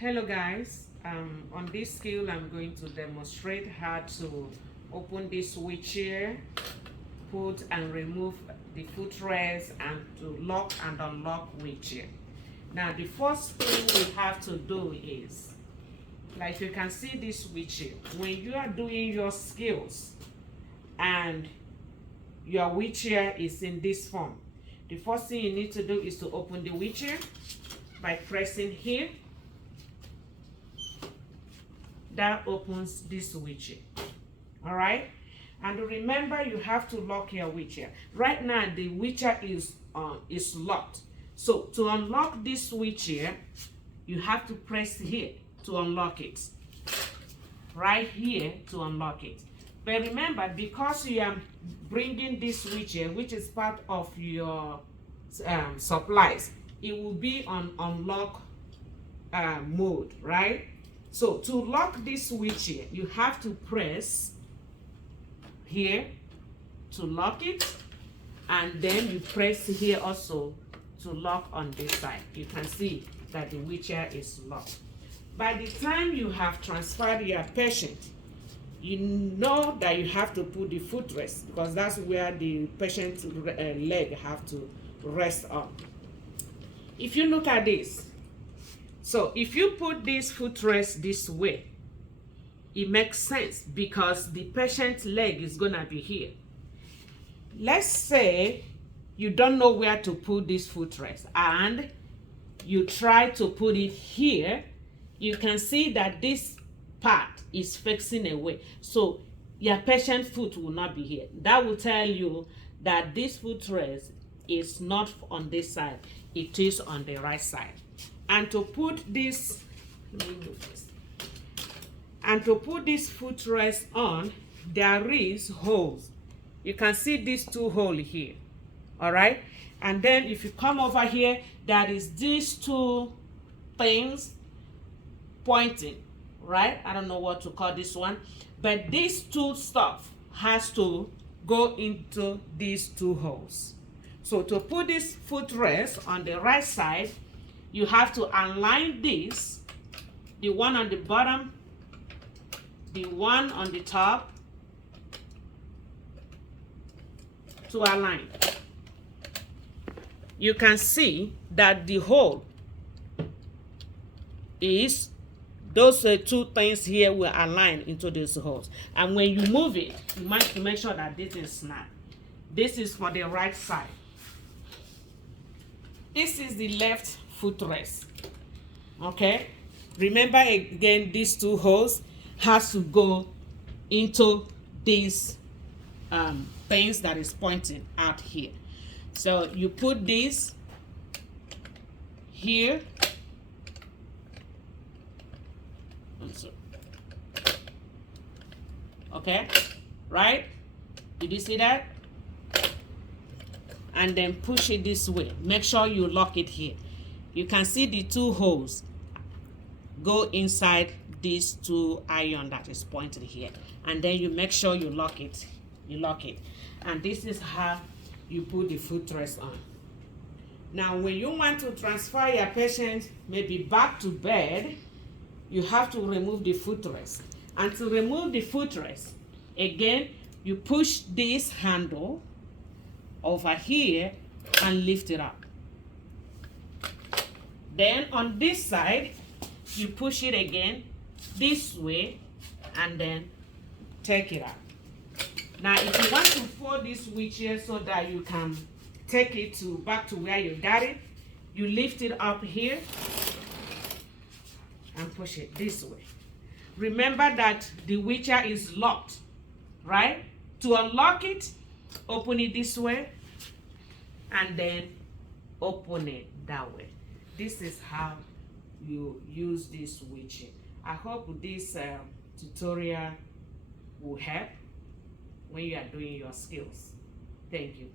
Hello guys, on this skill I'm going to demonstrate how to open this wheelchair, put and remove the footrest, and to lock and unlock wheelchair. Now the first thing we have to do is, like you can see this wheelchair, when you are doing your skills and your wheelchair is in this form, the first thing you need to do is to open the wheelchair by pressing here. That opens this wheelchair. All right, and remember you have to lock your wheelchair. Right now the wheelchair is locked, so to unlock this wheelchair you have to press here to unlock it, right here to unlock it. But remember, because you are bringing this wheelchair, which is part of your supplies, it will be on unlock mode, right? So to lock this wheelchair, you have to press here to lock it, and then you press here also to lock on this side. You can see that the wheelchair is locked. By the time you have transferred your patient, you know that you have to put the footrest, because that's where the patient's leg have to rest on. If you look at this, so if you put this footrest this way, it makes sense because the patient's leg is gonna be here. Let's say you don't know where to put this footrest and you try to put it here. You can see that this part is facing away, so your patient's foot will not be here. That will tell you that this footrest is not on this side, it is on the right side. And to put this, let me move this. And to put this footrest on, there is holes. You can see these two holes here. All right, and then if you come over here, there is these two things pointing, right? I don't know what to call this one, but these two stuff has to go into these two holes. So to put this footrest on the right side, you have to align this, the one on the bottom, the one on the top, to align. You can see that the hole is, those two things here will align into these holes. And when you move it, you must make sure that this is snap. This is for the right side. This is the left footrest. Okay, remember again, these two holes has to go into these things that is pointing out here. So you put this here, okay, right? Did you see that? And then push it this way. Make sure you lock it here. You can see the two holes go inside these two iron that is pointed here, and then you make sure you lock it. You lock it, and this is how you put the footrest on. Now when you want to transfer your patient maybe back to bed, you have to remove the footrest. And to remove the footrest, again, you push this handle over here and lift it up. Then on this side, you push it again this way and then take it out. Now if you want to fold this wheelchair so that you can take it to back to where you got it, you lift it up here and push it this way. Remember that the wheelchair is locked, right? To unlock it, open it this way and then open it that way. This is how you use this wheelchair. I hope this tutorial will help when you are doing your skills. Thank you.